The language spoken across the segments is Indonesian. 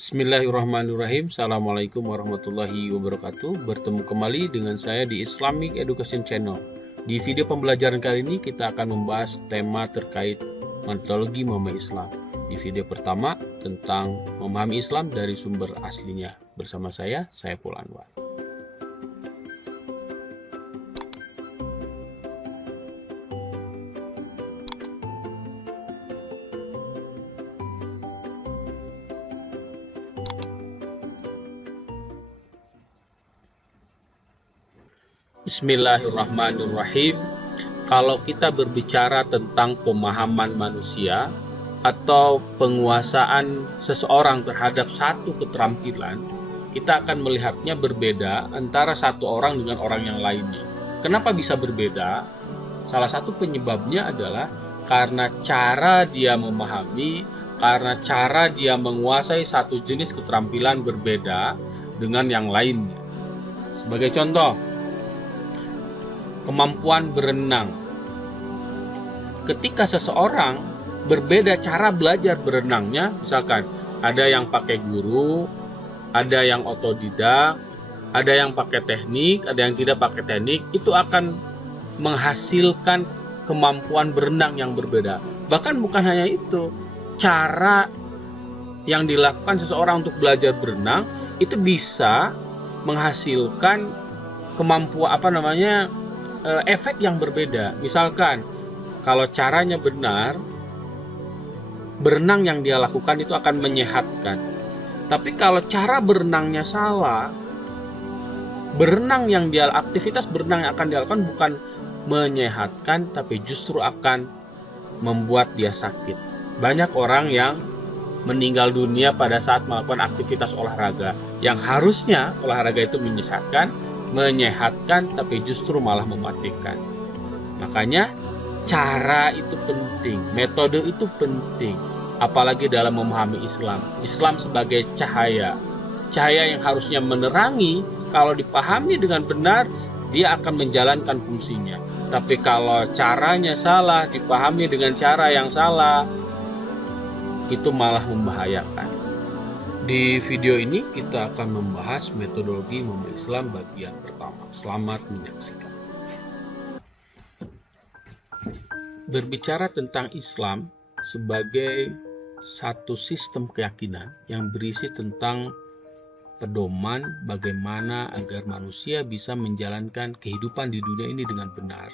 Bismillahirrahmanirrahim. Assalamualaikum warahmatullahi wabarakatuh. Bertemu kembali dengan saya di Islamic Education Channel. Di video pembelajaran kali ini kita akan membahas tema terkait metodologi memahami Islam. Di video pertama tentang memahami Islam dari sumber aslinya. Bersama saya Saiful Anwar. Bismillahirrahmanirrahim. Kalau kita berbicara tentang pemahaman manusia atau penguasaan seseorang terhadap satu keterampilan, kita akan melihatnya berbeda antara satu orang dengan orang yang lainnya. Kenapa bisa berbeda? Salah satu penyebabnya adalah karena cara dia memahami, karena cara dia menguasai satu jenis keterampilan berbeda dengan yang lainnya. Sebagai contoh, kemampuan berenang. Ketika seseorang berbeda cara belajar berenangnya, misalkan ada yang pakai guru, ada yang otodidak, ada yang pakai teknik, ada yang tidak pakai teknik, itu akan menghasilkan kemampuan berenang yang berbeda. Bahkan bukan hanya itu, cara yang dilakukan seseorang untuk belajar berenang itu bisa menghasilkan kemampuan efek yang berbeda. Misalkan kalau caranya benar, berenang yang dia lakukan itu akan menyehatkan. Tapi kalau cara berenangnya salah, aktivitas berenang yang akan dilakukan bukan menyehatkan, tapi justru akan membuat dia sakit. Banyak orang yang meninggal dunia pada saat melakukan aktivitas olahraga yang harusnya olahraga itu menyehatkan, tapi justru malah mematikan. Makanya cara itu penting, metode itu penting, apalagi dalam memahami Islam. Islam sebagai cahaya yang harusnya menerangi, kalau dipahami dengan benar, dia akan menjalankan fungsinya. Tapi kalau caranya salah, dipahami dengan cara yang salah, itu malah membahayakan. Di video ini kita akan membahas metodologi memahami Islam bagian pertama. Selamat menyaksikan. Berbicara tentang Islam sebagai satu sistem keyakinan yang berisi tentang pedoman bagaimana agar manusia bisa menjalankan kehidupan di dunia ini dengan benar.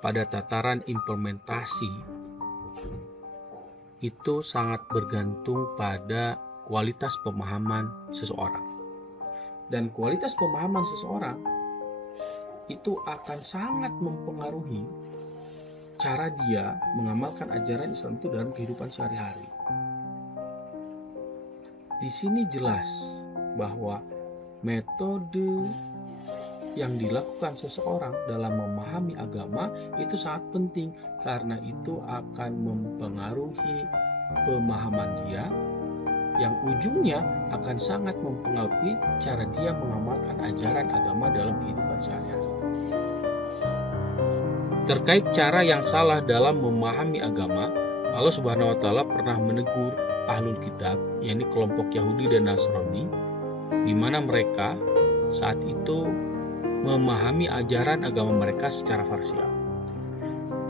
Pada tataran implementasi, itu sangat bergantung pada kualitas pemahaman seseorang. Dan kualitas pemahaman seseorang itu akan sangat mempengaruhi cara dia mengamalkan ajaran Islam itu dalam kehidupan sehari-hari. Di sini jelas bahwa metode yang dilakukan seseorang dalam memahami agama itu sangat penting, karena itu akan mempengaruhi pemahaman dia, yang ujungnya akan sangat mempengaruhi cara dia mengamalkan ajaran agama dalam kehidupan sehari-hari. Terkait cara yang salah dalam memahami agama, Allah Subhanahu wa Ta'ala pernah menegur ahlul kitab, yakni kelompok Yahudi dan Nasrani, di mana mereka saat itu memahami ajaran agama mereka secara parsial.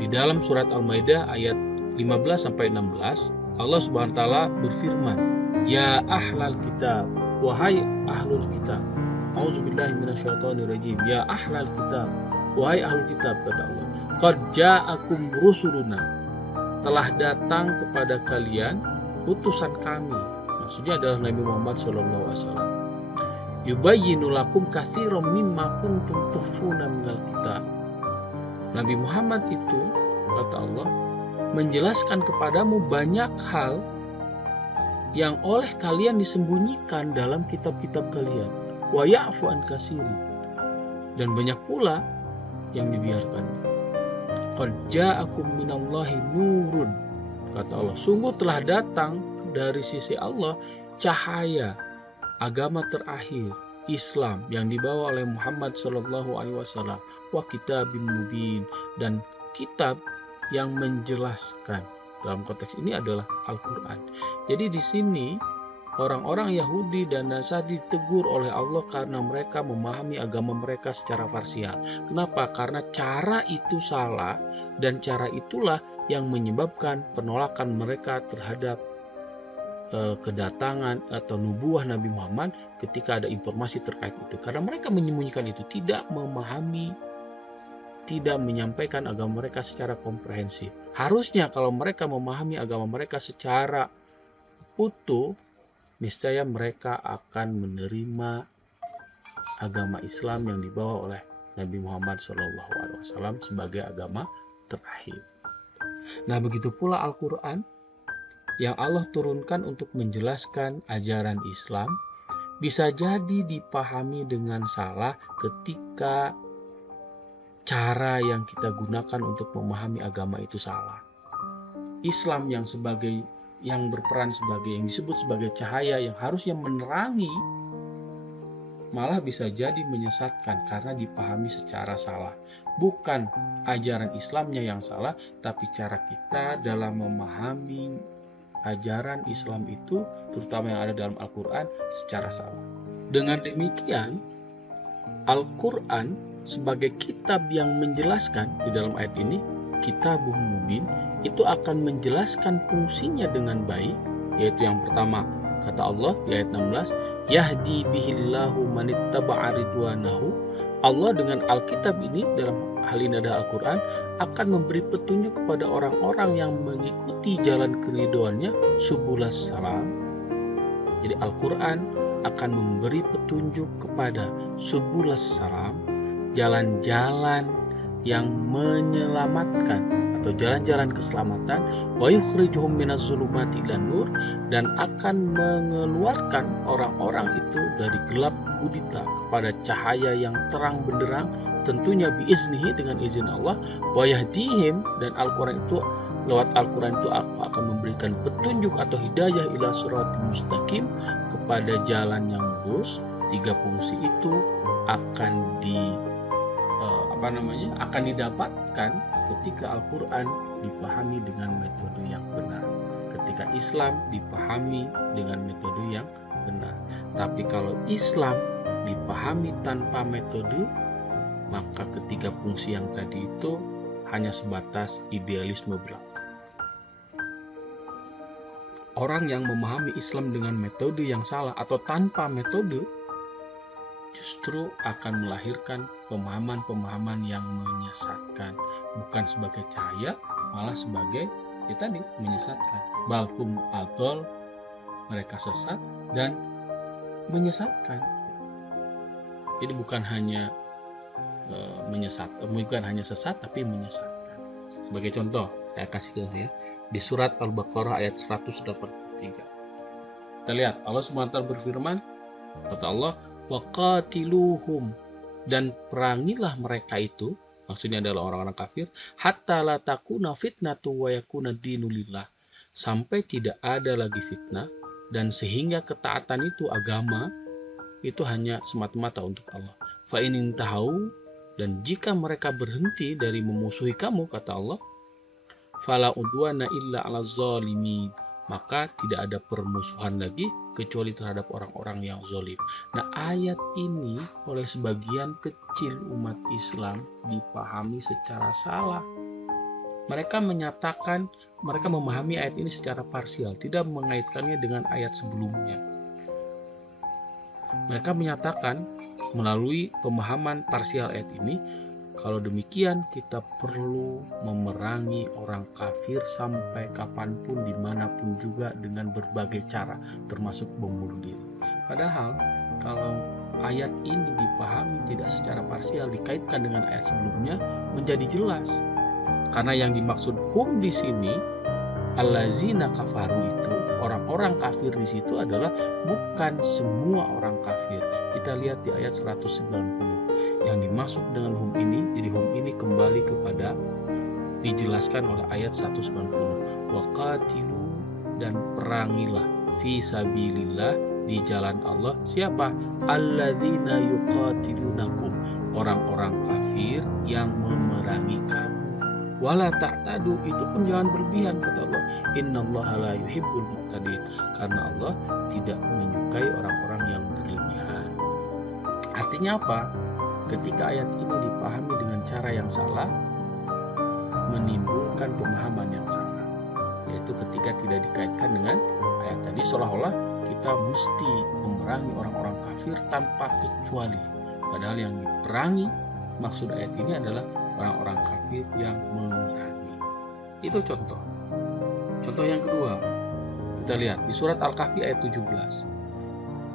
Di dalam surat Al-Maidah ayat 15-16, Allah Subhanahu wa Ta'ala berfirman, "Ya ahlal kitab, wahai ahlul kitab." Auzubillahi minasyaitonirrajim. Ya ahlal kitab, wahai ahlul kitab, kata Allah, "Qad ja'akum rusuluna." Telah datang kepada kalian utusan kami. Maksudnya adalah Nabi Muhammad SAW. Yubayyinu lakum katsiran mimma kuntum tukhfuna minal kitab. Nabi Muhammad itu, kata Allah, menjelaskan kepadamu banyak hal yang oleh kalian disembunyikan dalam kitab-kitab kalian. Wa ya'fu an katsirin. Dan banyak pula yang dibiarkan. Qad ja'akum minallahi nurun. Kata Allah, sungguh telah datang dari sisi Allah cahaya agama terakhir, Islam, yang dibawa oleh Muhammad SAW, wa kitabim mubin, dan kitab yang menjelaskan. Dalam konteks ini adalah Al-Quran. Jadi di sini Orang-orang Yahudi dan Nasrani ditegur oleh Allah karena mereka memahami agama mereka secara parsial. Kenapa? Karena cara itu salah, dan cara itulah yang menyebabkan penolakan mereka terhadap kedatangan atau nubuah Nabi Muhammad ketika ada informasi terkait itu. Karena mereka menyembunyikan itu, tidak memahami, tidak menyampaikan agama mereka secara komprehensif. Harusnya kalau mereka memahami agama mereka secara utuh, niscaya mereka akan menerima agama Islam yang dibawa oleh Nabi Muhammad SAW sebagai agama terakhir. Nah, begitu pula Al-Quran yang Allah turunkan untuk menjelaskan ajaran Islam bisa jadi dipahami dengan salah ketika cara yang kita gunakan untuk memahami agama itu salah. Islam yang berperan sebagai yang disebut sebagai cahaya yang harusnya menerangi, malah bisa jadi menyesatkan karena dipahami secara salah. Bukan ajaran Islamnya yang salah, tapi cara kita dalam memahami ajaran Islam itu, terutama yang ada dalam Al-Quran, secara salah. Dengan demikian, Al-Quran sebagai kitab yang menjelaskan di dalam ayat ini, Kitabun Mubin, itu akan menjelaskan fungsinya dengan baik, yaitu yang pertama, kata Allah di ayat 16, Yahdi bihillahu manittaba'a ridwanahu. Allah dengan Alkitab ini, dalam hal ini adalah Al-Quran, akan memberi petunjuk kepada orang-orang yang mengikuti jalan keriduannya, subulas salam. Jadi Al-Quran akan memberi petunjuk kepada subulas salam, jalan-jalan yang menyelamatkan atau jalan-jalan keselamatan, wa yukhrijuhum minaz zulumati ilan nur, dan akan mengeluarkan orang-orang itu dari gelap gulita kepada cahaya yang terang benderang, tentunya biiznihi, dengan izin Allah, wa yahdihim, dan Al-Quran itu, lewat Al-Quran itu akan memberikan petunjuk atau hidayah ila siratal mustaqim, kepada jalan yang lurus. Tiga fungsi itu akan akan didapatkan ketika Al-Quran dipahami dengan metode yang benar, ketika Islam dipahami dengan metode yang benar. Tapi kalau Islam dipahami tanpa metode, maka ketiga fungsi yang tadi itu hanya sebatas idealisme belaka. Orang yang memahami Islam dengan metode yang salah atau tanpa metode justru akan melahirkan pemahaman-pemahaman yang menyesatkan, bukan sebagai cahaya, malah sebagai tadi menyesatkan. Balhum adol, mereka sesat dan menyesatkan. Jadi bukan hanya bukan hanya sesat, tapi menyesatkan. Sebagai contoh, saya kasih ke ya, di surat Al-Baqarah ayat 183. Kita lihat Allah SWT berfirman, kata Allah, waqatiluhum, dan perangilah mereka itu, maksudnya adalah orang-orang kafir, hatta la takuna fitnatu wa yakuna dinu lillah, sampai tidak ada lagi fitnah dan sehingga ketaatan itu, agama itu hanya semata-mata untuk Allah. Fa in intahu, dan jika mereka berhenti dari memusuhi kamu, kata Allah, fala udwana illa 'alaz zalimin, maka tidak ada permusuhan lagi kecuali terhadap orang-orang yang zalim. Nah, ayat ini oleh sebagian kecil umat Islam dipahami secara salah. Mereka memahami ayat ini secara parsial, tidak mengaitkannya dengan ayat sebelumnya. Mereka menyatakan melalui pemahaman parsial ayat ini, kalau demikian kita perlu memerangi orang kafir sampai kapanpun, dimanapun juga, dengan berbagai cara, termasuk bunuh diri. Padahal kalau ayat ini dipahami tidak secara parsial, dikaitkan dengan ayat sebelumnya, menjadi jelas. Karena yang dimaksud hum di sini, allazina kafaru, itu orang-orang kafir di situ adalah bukan semua orang kafir. Kita lihat di ayat 190. Yang dimaksud dengan hum ini, jadi hum ini kembali kepada dijelaskan oleh ayat 190. Waqatilu, dan perangilah, fi sabilillah, di jalan Allah. Siapa? Alladzina yuqatilunakum, orang-orang kafir yang memerangi kamu. Wala ta'tadu, itu pun jangan berlebihan, kata Allah. Innallaha la yuhibbul tadi, karena Allah tidak menyukai orang-orang yang berlebihan. Artinya apa? Ketika ayat ini dipahami dengan cara yang salah, menimbulkan pemahaman yang salah, yaitu ketika tidak dikaitkan dengan ayat tadi, seolah-olah kita mesti memerangi orang-orang kafir tanpa kecuali, padahal yang diperangi maksud ayat ini adalah orang-orang kafir yang memerangi. Itu contoh yang kedua, kita lihat di surat Al-Kahfi ayat 17.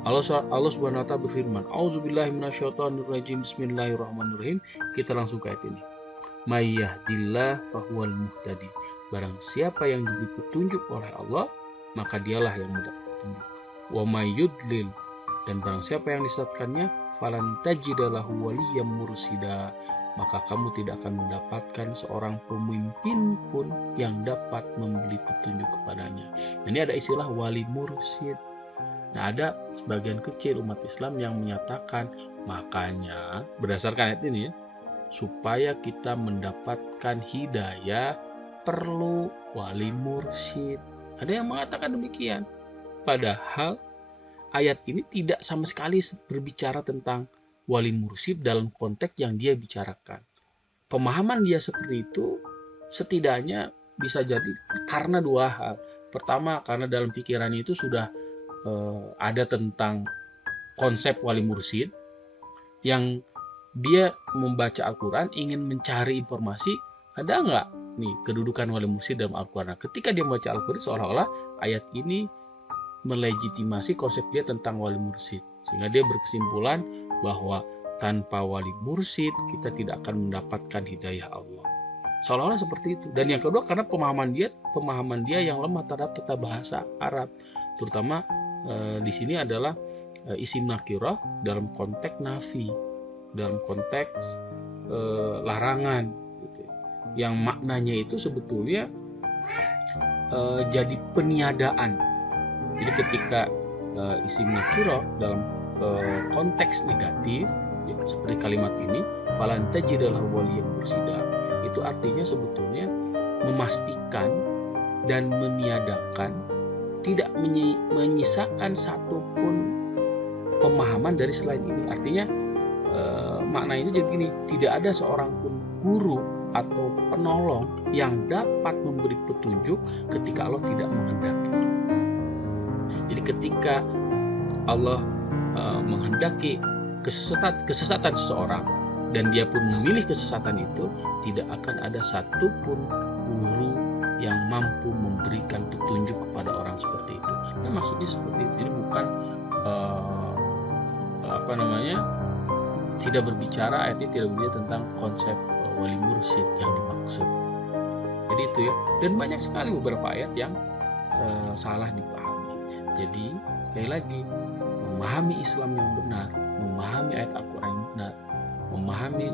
Allah Subhanahu wa taala berfirman, "Auzubillahi minasyaitonirrajim, bismillahirrahmanirrahim." Kita langsung ke ayat ini. May yahdillah fahuwal muhtadi. Barang siapa yang diberi petunjuk oleh Allah, maka dialah yang mendapat petunjuk. Wa may yudlil, dan barang siapa yang disesatkannya, falan tajida lahu waliyyam mursida. Maka kamu tidak akan mendapatkan seorang pemimpin pun yang dapat memberi petunjuk kepadanya. Nah, ini ada istilah wali mursid. Nah, ada sebagian kecil umat Islam yang menyatakan, makanya berdasarkan ayat ini ya, supaya kita mendapatkan hidayah perlu wali mursyid. Ada yang mengatakan demikian. Padahal ayat ini tidak sama sekali berbicara tentang wali mursyid dalam konteks yang dia bicarakan. Pemahaman dia seperti itu setidaknya bisa jadi karena dua hal. Pertama, karena dalam pikirannya itu sudah ada tentang konsep wali mursyid, yang dia membaca Al-Quran ingin mencari informasi, ada nggak nih kedudukan wali mursyid dalam Al-Quran. Nah, ketika dia membaca Al-Quran, seolah-olah ayat ini melegitimasi konsep dia tentang wali mursyid, sehingga dia berkesimpulan bahwa tanpa wali mursyid kita tidak akan mendapatkan hidayah Allah. Seolah-olah seperti itu. Dan yang kedua, karena pemahaman dia yang lemah terhadap tata bahasa Arab, terutama di sini adalah isim nakirah dalam konteks nafi, dalam konteks larangan gitu. Yang maknanya itu sebetulnya jadi peniadaan. Jadi ketika isim nakirah dalam konteks negatif ya, seperti kalimat ini, falan tajidalahu waliyan mursida, itu artinya sebetulnya memastikan dan meniadakan, tidak menyisakan satupun pemahaman dari selain ini. Artinya makna itu jadi gini, tidak ada seorang pun guru atau penolong yang dapat memberi petunjuk ketika Allah tidak menghendaki. Jadi ketika Allah menghendaki kesesatan seseorang dan dia pun memilih kesesatan itu, tidak akan ada satupun guru yang mampu memberikan petunjuk kepada orang seperti itu. Nah, maksudnya seperti itu. Jadi bukan tidak berbicara, ayat ini tidak berbicara tentang konsep wali mursyid yang dimaksud. Jadi itu ya. Dan banyak sekali beberapa ayat yang salah dipahami. Jadi sekali lagi, memahami Islam yang benar, memahami ayat Al-Quran yang benar, memahami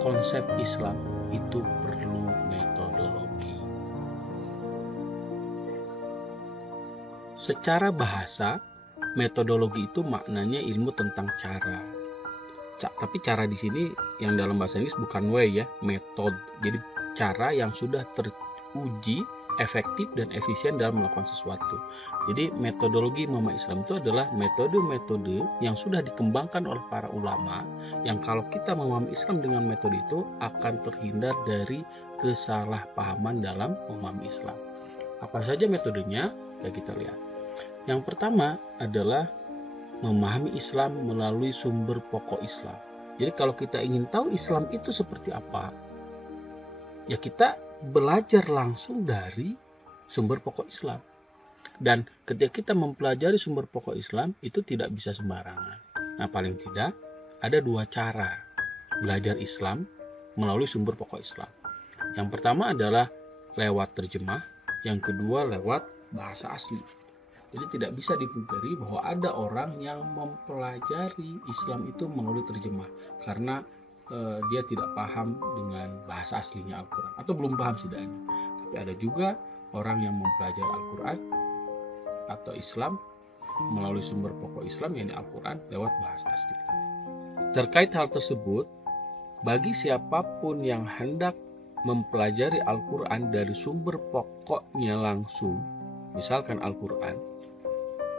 konsep Islam itu perlu metodologi. Secara bahasa, metodologi itu maknanya ilmu tentang cara. Tapi cara di sini yang dalam bahasa Inggris bukan way ya, method. Jadi cara yang sudah teruji efektif dan efisien dalam melakukan sesuatu. Jadi metodologi memahami Islam itu adalah metode-metode yang sudah dikembangkan oleh para ulama, yang kalau kita memahami Islam dengan metode itu akan terhindar dari kesalahpahaman dalam memahami Islam. Apa saja metodenya? Ya kita lihat. Yang pertama adalah memahami Islam melalui sumber pokok Islam. Jadi kalau kita ingin tahu Islam itu seperti apa, ya kita belajar langsung dari sumber pokok Islam. Dan ketika kita mempelajari sumber pokok Islam, itu tidak bisa sembarangan. Nah, paling tidak ada dua cara belajar Islam melalui sumber pokok Islam. Yang pertama adalah lewat terjemah, yang kedua lewat bahasa asli. Jadi tidak bisa dipungkiri bahwa ada orang yang mempelajari Islam itu melalui terjemah karena dia tidak paham dengan bahasa aslinya Al-Quran atau belum paham setidaknya. Tapi ada juga orang yang mempelajari Al-Quran atau Islam melalui sumber pokok Islam, yakni Al-Quran, lewat bahasa asli. Terkait hal tersebut, bagi siapapun yang hendak mempelajari Al-Quran dari sumber pokoknya langsung, misalkan Al-Quran,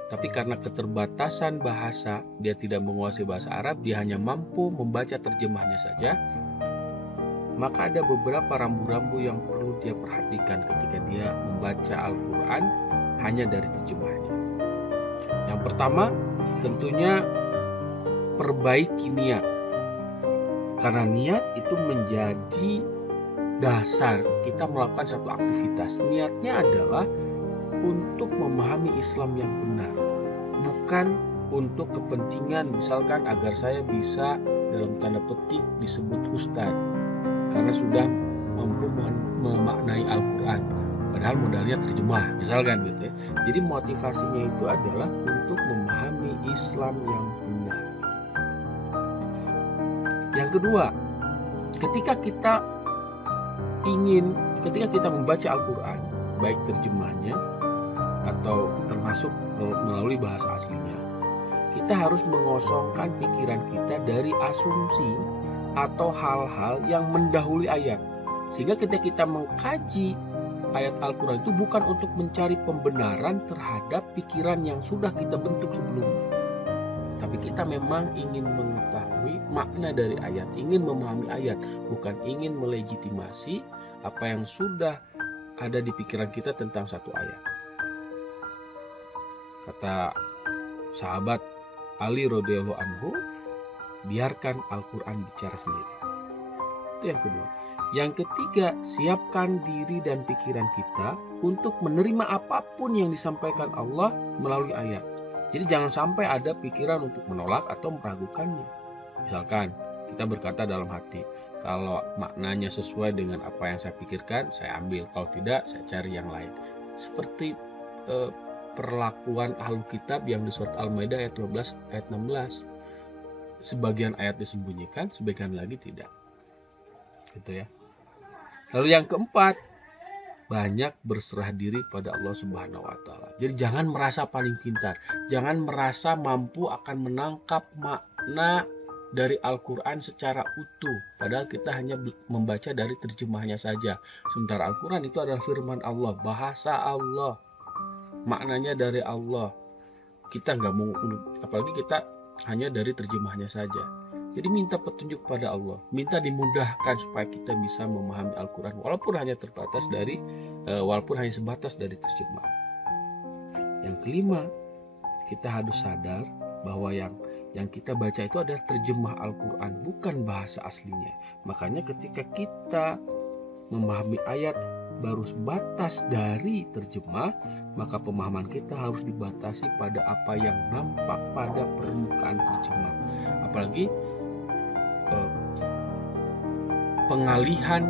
tapi karena keterbatasan bahasa, dia tidak menguasai bahasa Arab, dia hanya mampu membaca terjemahnya saja, maka ada beberapa rambu-rambu yang perlu dia perhatikan ketika dia membaca Al-Quran hanya dari terjemahnya. Yang pertama, tentunya perbaiki niat. Karena niat itu menjadi dasar kita melakukan satu aktivitas. Niatnya adalah untuk memahami Islam yang benar, bukan untuk kepentingan misalkan agar saya bisa dalam tanda petik disebut ustaz karena sudah mampu memaknai Al-Quran, padahal modalnya terjemah misalkan gitu ya. Jadi motivasinya itu adalah untuk memahami Islam yang benar. Yang kedua, ketika kita membaca Al-Quran, baik terjemahnya atau termasuk melalui bahasa aslinya, kita harus mengosongkan pikiran kita dari asumsi atau hal-hal yang mendahului ayat. Sehingga ketika kita mengkaji ayat Al-Quran itu bukan untuk mencari pembenaran terhadap pikiran yang sudah kita bentuk sebelumnya, tapi kita memang ingin mengetahui makna dari ayat, ingin memahami ayat, bukan ingin melegitimasi apa yang sudah ada di pikiran kita tentang satu ayat. Kata sahabat Ali radhiyallahu anhu, biarkan Al-Quran bicara sendiri. Itu yang kedua. Yang ketiga, siapkan diri dan pikiran kita untuk menerima apapun yang disampaikan Allah melalui ayat. Jadi jangan sampai ada pikiran untuk menolak atau meragukannya. Misalkan kita berkata dalam hati, kalau maknanya sesuai dengan apa yang saya pikirkan, saya ambil. Kalau tidak, saya cari yang lain. Seperti perlakuan Ahlul Kitab yang di surat Al-Maidah ayat 12 ayat 16. Sebagian ayat disembunyikan, sebagian lagi tidak. Gitu ya. Lalu yang keempat, banyak berserah diri pada Allah Subhanahu wa taala. Jadi jangan merasa paling pintar, jangan merasa mampu akan menangkap makna dari Al-Quran secara utuh, padahal kita hanya membaca dari terjemahnya saja. Sementara Al-Quran itu adalah firman Allah, bahasa Allah, maknanya dari Allah. Kita nggak mau, apalagi kita hanya dari terjemahnya saja. Jadi minta petunjuk pada Allah, minta dimudahkan supaya kita bisa memahami Al-Quran walaupun hanya sebatas dari terjemah. Yang kelima, kita harus sadar bahwa yang kita baca itu adalah terjemah Al-Quran, bukan bahasa aslinya. Makanya ketika kita memahami ayat baru sebatas dari terjemah, maka pemahaman kita harus dibatasi pada apa yang nampak pada permukaan terjemah. Apalagi pengalihan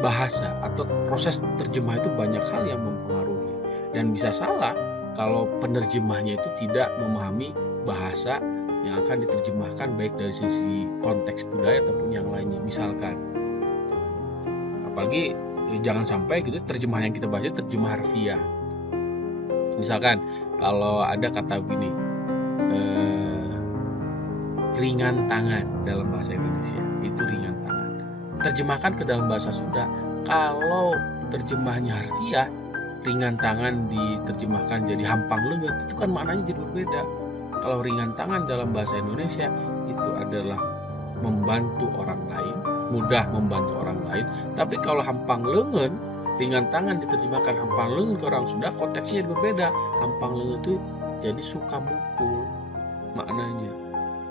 bahasa atau proses terjemah itu banyak hal yang mempengaruhi, dan bisa salah kalau penerjemahnya itu tidak memahami bahasa yang akan diterjemahkan, baik dari sisi konteks budaya ataupun yang lainnya. Misalkan, apalagi jangan sampai gitu terjemahan yang kita baca terjemah harfiah. Misalkan kalau ada kata begini, ringan tangan dalam bahasa Indonesia, itu ringan tangan. Terjemahkan ke dalam bahasa Sunda, kalau terjemahnya harfiah, ringan tangan diterjemahkan jadi hampang lengan, itu kan maknanya jadi berbeda. Kalau ringan tangan dalam bahasa Indonesia itu adalah membantu orang lain, mudah membantu orang lain. Tapi kalau hampang lengan, ringan tangan diterjemahkan hampang lengan ke orang Sunda, konteksnya berbeda. Hampang lengan itu jadi suka mukul maknanya.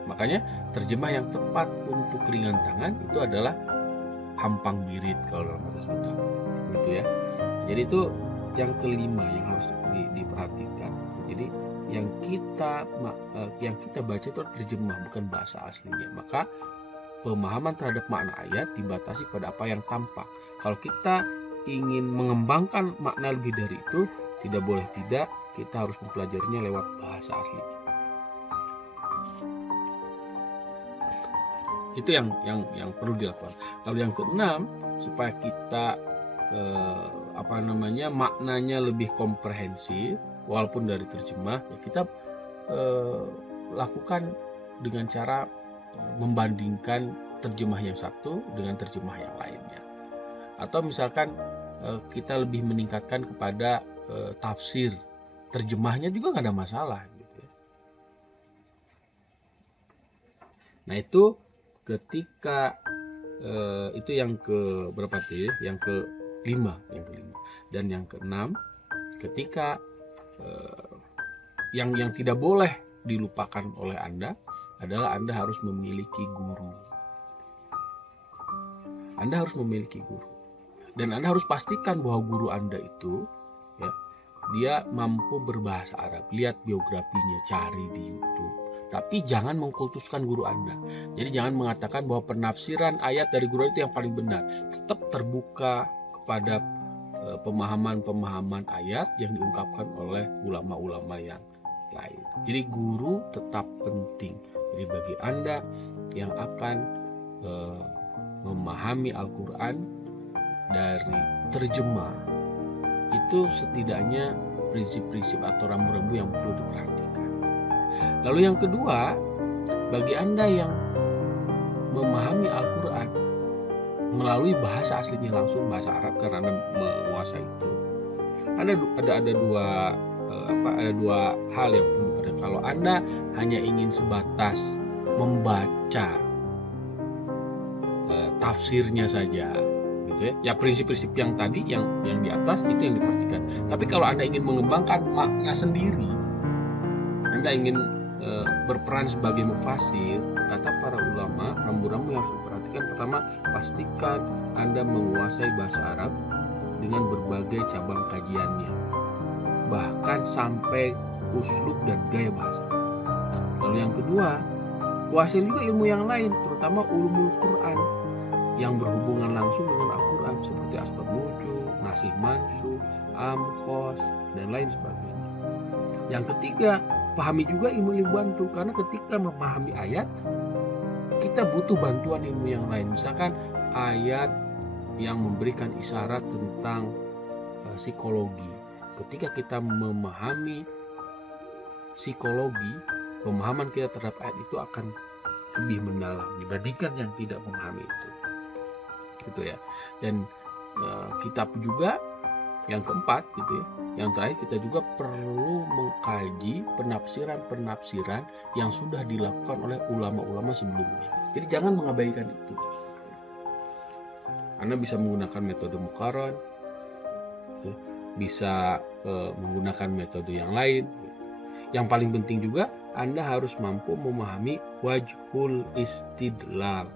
Makanya terjemah yang tepat untuk ringan tangan itu adalah hampang birit kalau dalam bahasa Sunda, gitu ya. Jadi itu yang kelima yang harus diperhatikan. Jadi yang kita baca itu terjemah, bukan bahasa aslinya. Maka pemahaman terhadap makna ayat dibatasi pada apa yang tampak. Kalau kita ingin mengembangkan makna lebih dari itu, tidak boleh tidak, kita harus mempelajarinya lewat bahasa aslinya. Itu yang perlu dilakukan. Lalu yang keenam, supaya kita maknanya lebih komprehensif walaupun dari terjemah, ya kita lakukan dengan cara membandingkan terjemah yang satu dengan terjemah yang lainnya. Atau misalkan kita lebih meningkatkan kepada tafsir, terjemahnya juga nggak ada masalah gitu ya. Nah itu ketika itu yang ke berapa tuh ya? Yang kelima. Dan yang keenam, ketika yang tidak boleh dilupakan oleh Anda adalah Anda harus memiliki guru. Anda harus memiliki guru. Dan Anda harus pastikan bahwa guru Anda itu ya, dia mampu berbahasa Arab. Lihat biografinya, cari di YouTube. Tapi jangan mengkultuskan guru Anda. Jadi jangan mengatakan bahwa penafsiran ayat dari guru itu yang paling benar. Tetap terbuka kepada pemahaman-pemahaman ayat yang diungkapkan oleh ulama-ulama yang lain. Jadi guru tetap penting. Jadi bagi Anda yang akan memahami Al-Quran dari terjemah, itu setidaknya prinsip-prinsip atau rambu-rambu yang perlu diperhatikan. Lalu yang kedua, bagi Anda yang memahami Al-Quran melalui bahasa aslinya langsung, bahasa Arab, karena Anda menguasai itu, ada dua hal yang perlu diperhatikan. Kalau Anda hanya ingin sebatas membaca tafsirnya saja, gitu ya prinsip-prinsip yang tadi yang di atas itu yang diperhatikan. Tapi kalau Anda ingin mengembangkan makna sendiri, Anda ingin berperan sebagai mufasir, kata para ulama, rambu-rambu yang harus diperhatikan. Pertama, pastikan Anda menguasai bahasa Arab dengan berbagai cabang kajiannya, bahkan sampai uslub dan gaya bahasa. Lalu yang kedua, kuasai juga ilmu yang lain, terutama ulumul Quran yang berhubungan langsung dengan Al-Quran, seperti asbab nuzul, nasih mansukh, amkhos, dan lain sebagainya. Yang ketiga, pahami juga ilmu bantu, karena ketika memahami ayat, kita butuh bantuan ilmu yang lain. Misalkan ayat yang memberikan isyarat tentang psikologi. Ketika kita memahami psikologi, pemahaman kita terhadap ayat itu akan lebih mendalam dibandingkan yang tidak memahami itu. Gitu ya. Dan kitab juga yang keempat gitu ya. Yang terakhir, kita juga perlu mengkaji penafsiran-penafsiran yang sudah dilakukan oleh ulama-ulama sebelumnya. Jadi jangan mengabaikan itu. Anda bisa menggunakan metode muqaran, bisa menggunakan metode yang lain. Yang paling penting juga, Anda harus mampu memahami wajhul istidlal,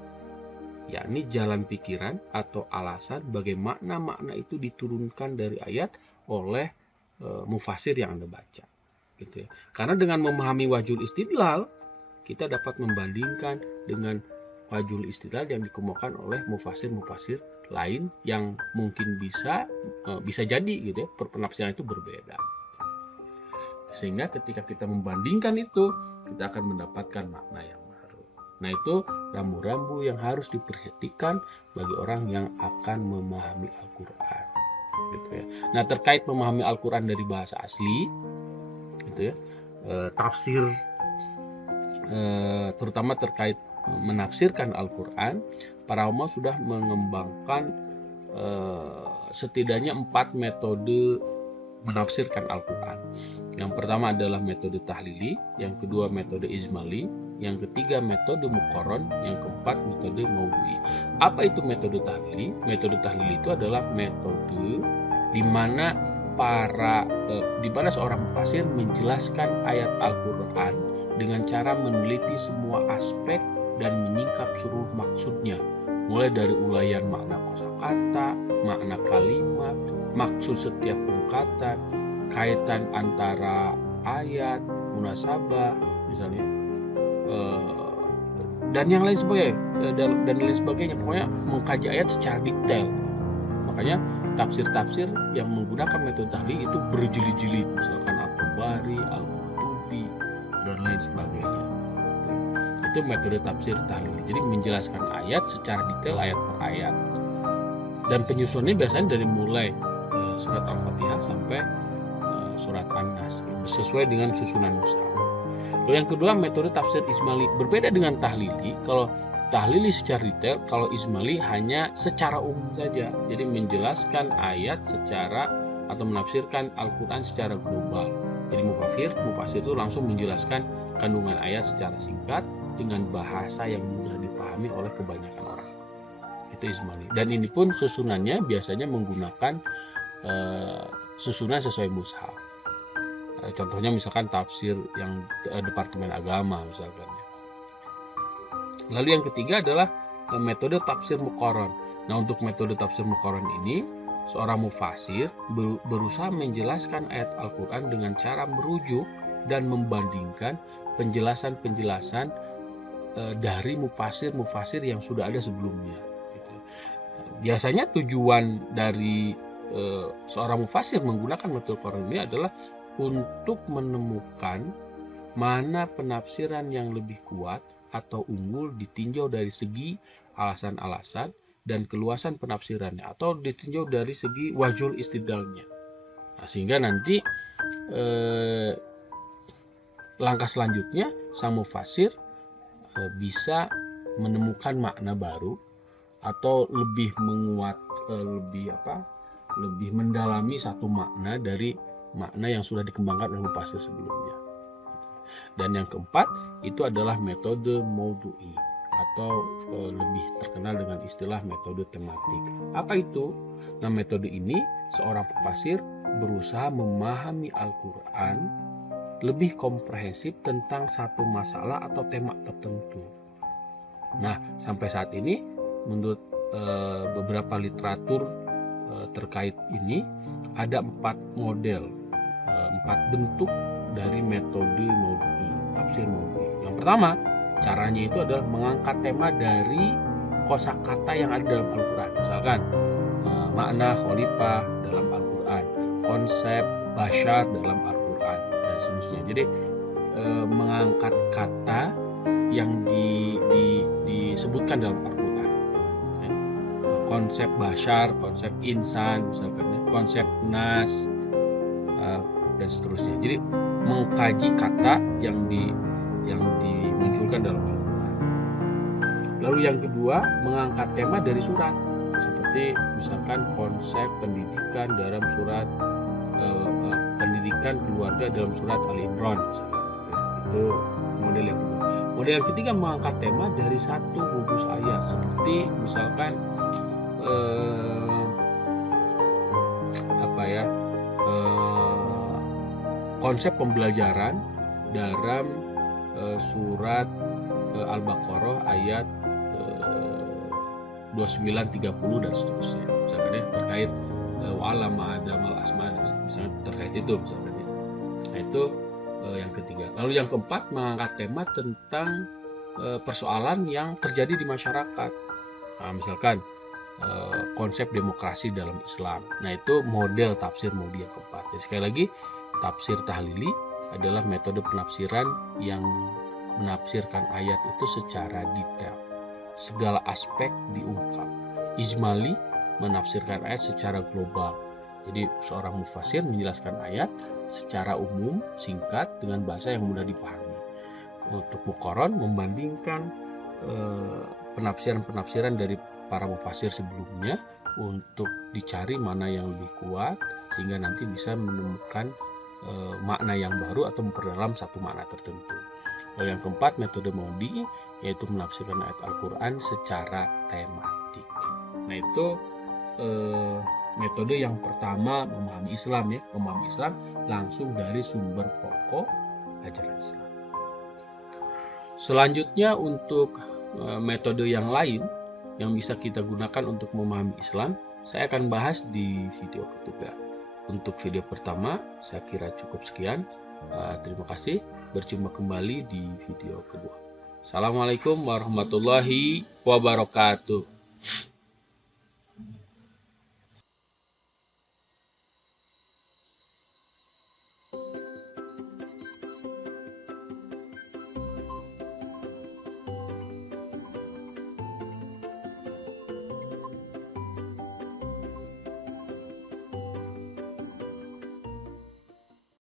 yakni jalan pikiran atau alasan bagaimana makna itu diturunkan dari ayat oleh mufasir yang Anda baca, gitu ya. Karena dengan memahami wajhul istidlal, kita dapat membandingkan dengan wajhul istidlal yang dikemukakan oleh mufasir-mufasir lain yang mungkin bisa jadi gitu ya, penafsiran itu berbeda. Sehingga ketika kita membandingkan itu, kita akan mendapatkan makna yang baru. Nah, itu rambu-rambu yang harus diperhatikan bagi orang yang akan memahami Al-Quran, gitu ya. Nah, terkait memahami Al-Quran dari bahasa asli, gitu ya, tafsir, terutama terkait menafsirkan Al-Quran, para ulama sudah mengembangkan setidaknya 4 metode menafsirkan Al-Quran. Yang pertama adalah metode tahlili, yang kedua metode izmali, yang ketiga metode muqarron, yang keempat metode maudhu'i. Apa itu metode tahlili? Metode tahlili itu adalah metode di mana seorang mufasir menjelaskan ayat Al-Quran dengan cara meneliti semua aspek dan menyingkap seluruh maksudnya, mulai dari uraian makna kosakata, makna kalimat, maksud setiap ungkatan, kaitan antara ayat, munasabah misalnya, dan yang lain sebagainya. Pokoknya mengkaji ayat secara detail. Makanya tafsir-tafsir yang menggunakan metode tahlil itu berjilid-jilid, misalkan At-Tabari, Al-Qurtubi, dan lain sebagainya. Itu metode tafsir tahlil. Jadi menjelaskan ayat secara detail, ayat per ayat. Dan penyusunannya biasanya dari mulai surat Al-Fatihah sampai surat An-Nas, sesuai dengan susunan mushaf. Lalu yang kedua, metode tafsir izmali. Berbeda dengan tahlili. Kalau tahlili secara detail, kalau izmali hanya secara umum saja. Jadi menjelaskan ayat secara atau menafsirkan Al-Quran secara global. Jadi mufasir itu langsung menjelaskan kandungan ayat secara singkat dengan bahasa yang mudah dipahami oleh kebanyakan orang. Itu Ismaili. Dan ini pun susunannya biasanya menggunakan susunan sesuai mushaf. Contohnya misalkan tafsir yang Departemen Agama misalkan. Lalu yang ketiga adalah metode tafsir muqaran. Nah, untuk metode tafsir muqaran ini, seorang mufasir berusaha menjelaskan ayat Al-Quran dengan cara merujuk dan membandingkan penjelasan-penjelasan dari mufasir-mufasir yang sudah ada sebelumnya. Biasanya tujuan dari seorang mufasir menggunakan metode Quran ini adalah untuk menemukan mana penafsiran yang lebih kuat atau unggul ditinjau dari segi alasan-alasan dan keluasan penafsirannya, atau ditinjau dari segi wajhul istidlalnya. Nah, sehingga nanti langkah selanjutnya sang mufasir bisa menemukan makna baru atau lebih menguat, lebih mendalami satu makna dari makna yang sudah dikembangkan oleh mufasir sebelumnya. Dan yang keempat itu adalah metode maudu'i atau lebih terkenal dengan istilah metode tematik. Apa itu? Nah, metode ini seorang mufasir berusaha memahami Al-Quran lebih komprehensif tentang satu masalah atau tema tertentu. Nah, sampai saat ini menurut beberapa literatur terkait ini ada 4 model, 4 bentuk dari metode maudu'i, tafsir maudu'i. Yang pertama, caranya itu adalah mengangkat tema dari kosakata yang ada dalam Al-Quran. Misalkan makna khalifah dalam Al-Quran, konsep bashar dalam Al-Quran, dan seterusnya. Jadi mengangkat kata yang disebutkan dalam Al-Quran. Konsep bashar, konsep insan, misalkan konsep nas, dan seterusnya. Jadi mengkaji kata yang dimunculkan dalam Al-Quran. Lalu yang kedua, mengangkat tema dari surat, seperti misalkan konsep pendidikan dalam surat pendidikan keluarga dalam surat Al-Imran, itu model yang kedua. Model yang ketiga, mengangkat tema dari satu gugus ayat, seperti misalkan konsep pembelajaran dalam surat Al-Baqarah ayat 29, 30 dan seterusnya. Misalkan terkait wa'alama adamal asma, misalnya terkait itu misalkan. Nah, itu yang ketiga. Lalu yang keempat, mengangkat tema tentang persoalan yang terjadi di masyarakat. Nah, misalkan konsep demokrasi dalam Islam. Nah, itu model tafsir maudu'i yang keempat. Jadi sekali lagi, tafsir tahlili adalah metode penafsiran yang menafsirkan ayat itu secara detail. Segala aspek diungkap. Ijmali menafsirkan ayat secara global. Jadi seorang mufasir menjelaskan ayat secara umum, singkat, dengan bahasa yang mudah dipahami. Untuk muqaran membandingkan penafsiran-penafsiran dari para mufasir sebelumnya untuk dicari mana yang lebih kuat sehingga nanti bisa menemukan makna yang baru atau memperdalam satu makna tertentu. Lalu yang keempat, metode maudu'i, yaitu menafsirkan ayat Al-Quran secara tematik. Nah, itu metode yang pertama memahami Islam ya, memahami Islam langsung dari sumber pokok ajaran Islam. Selanjutnya untuk metode yang lain yang bisa kita gunakan untuk memahami Islam, saya akan bahas di video ketiga. Untuk video pertama, saya kira cukup sekian. Terima kasih. Berjumpa kembali di video kedua. Assalamualaikum warahmatullahi wabarakatuh.